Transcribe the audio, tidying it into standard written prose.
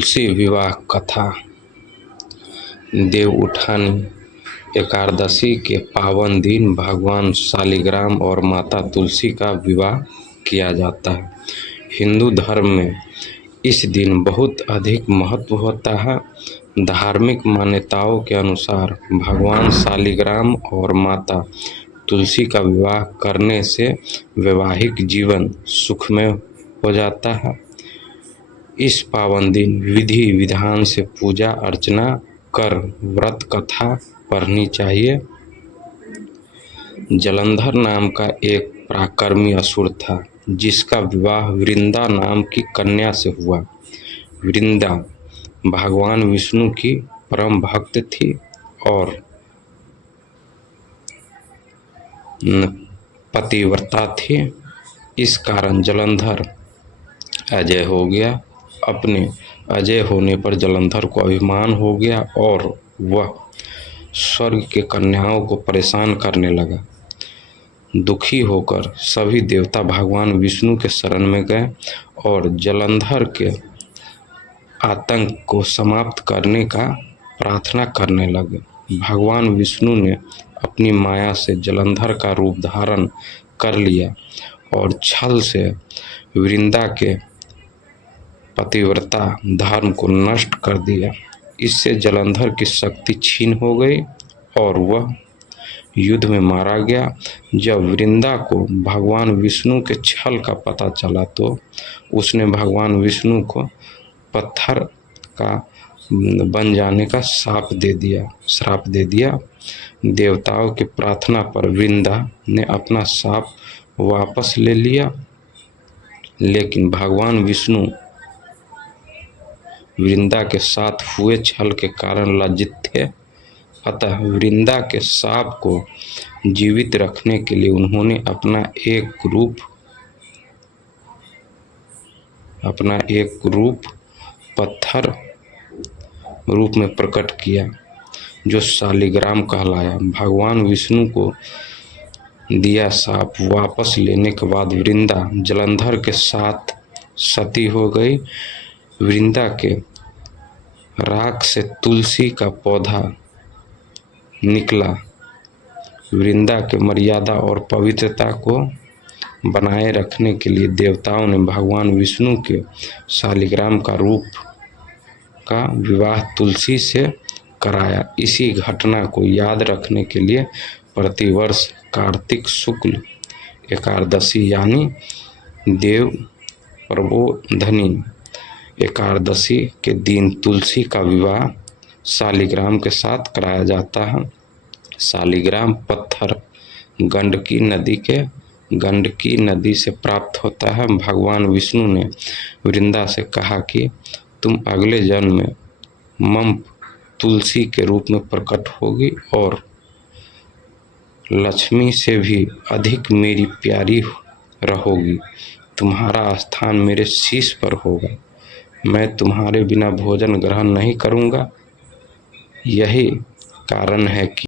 तुलसी विवाह कथा। देव उठानी एकादशी के पावन दिन भगवान शालिग्राम और माता तुलसी का विवाह किया जाता है। हिंदू धर्म में इस दिन बहुत अधिक महत्व होता है। धार्मिक मान्यताओं के अनुसार भगवान शालिग्राम और माता तुलसी का विवाह करने से वैवाहिक जीवन सुखमय हो जाता है। इस पावन दिन विधि विधान से पूजा अर्चना कर व्रत कथा पढ़नी चाहिए। जलंधर नाम का एक पराक्रमी असुर था, जिसका विवाह वृंदा नाम की कन्या से हुआ। वृंदा भगवान विष्णु की परम भक्त थी और पतिव्रता थी। इस कारण जलंधर अजय हो गया। अपने अजय होने पर जलंधर को अभिमान हो गया और वह स्वर्ग के कन्याओं को परेशान करने लगा। दुखी होकर सभी देवता भगवान विष्णु के शरण में गए और जलंधर के आतंक को समाप्त करने का प्रार्थना करने लगे। भगवान विष्णु ने अपनी माया से जलंधर का रूप धारण कर लिया और छल से वृंदा के पतिव्रता धर्म को नष्ट कर दिया। इससे जलंधर की शक्ति छीन हो गई और वह युद्ध में मारा गया। जब वृंदा को भगवान विष्णु के छल का पता चला तो उसने भगवान विष्णु को पत्थर का बन जाने का श्राप दे दिया। देवताओं की प्रार्थना पर वृंदा ने अपना श्राप वापस ले लिया, लेकिन भगवान विष्णु वृंदा के साथ हुए छल के कारण लज्जित थे। अतः वृंदा के श्राप को जीवित रखने के लिए उन्होंने अपना एक रूप पत्थर रूप में प्रकट किया, जो शालिग्राम कहलाया। भगवान विष्णु को दिया श्राप वापस लेने के बाद वृंदा जलंधर के साथ सती हो गई। वृंदा के राख से तुलसी का पौधा निकला। वृंदा के मर्यादा और पवित्रता को बनाए रखने के लिए देवताओं ने भगवान विष्णु के शालिग्राम का रूप का विवाह तुलसी से कराया। इसी घटना को याद रखने के लिए प्रतिवर्ष कार्तिक शुक्ल एकादशी यानी देव प्रबोधनी एकादशी के दिन तुलसी का विवाह शालिग्राम के साथ कराया जाता है। शालिग्राम पत्थर गंडकी नदी से प्राप्त होता है। भगवान विष्णु ने वृंदा से कहा कि तुम अगले जन्म में मम तुलसी के रूप में प्रकट होगी और लक्ष्मी से भी अधिक मेरी प्यारी रहोगी। तुम्हारा स्थान मेरे शीश पर होगा। मैं तुम्हारे बिना भोजन ग्रहण नहीं करूँगा। यही कारण है कि